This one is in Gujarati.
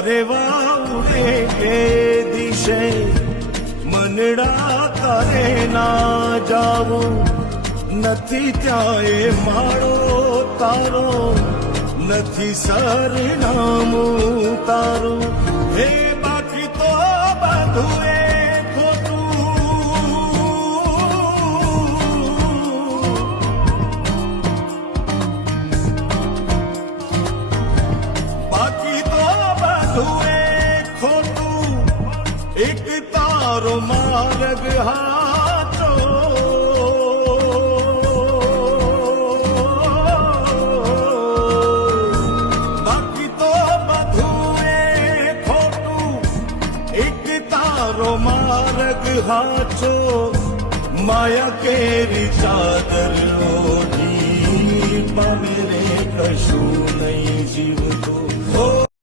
વારે વાવડે કે દિશે મનડા તારે ના જાવું નથી ત્યાં એ માળો તારો નથી સરનામું તારું હે બાકી તો બધું એ એક તારો માર્ગ હાચો બાકી તો બધું એ ખોટું એક તારો માર્ગ હાચો માયા કેરી ચાદર ઓઢી પામે રે કશું નહીં જીવતો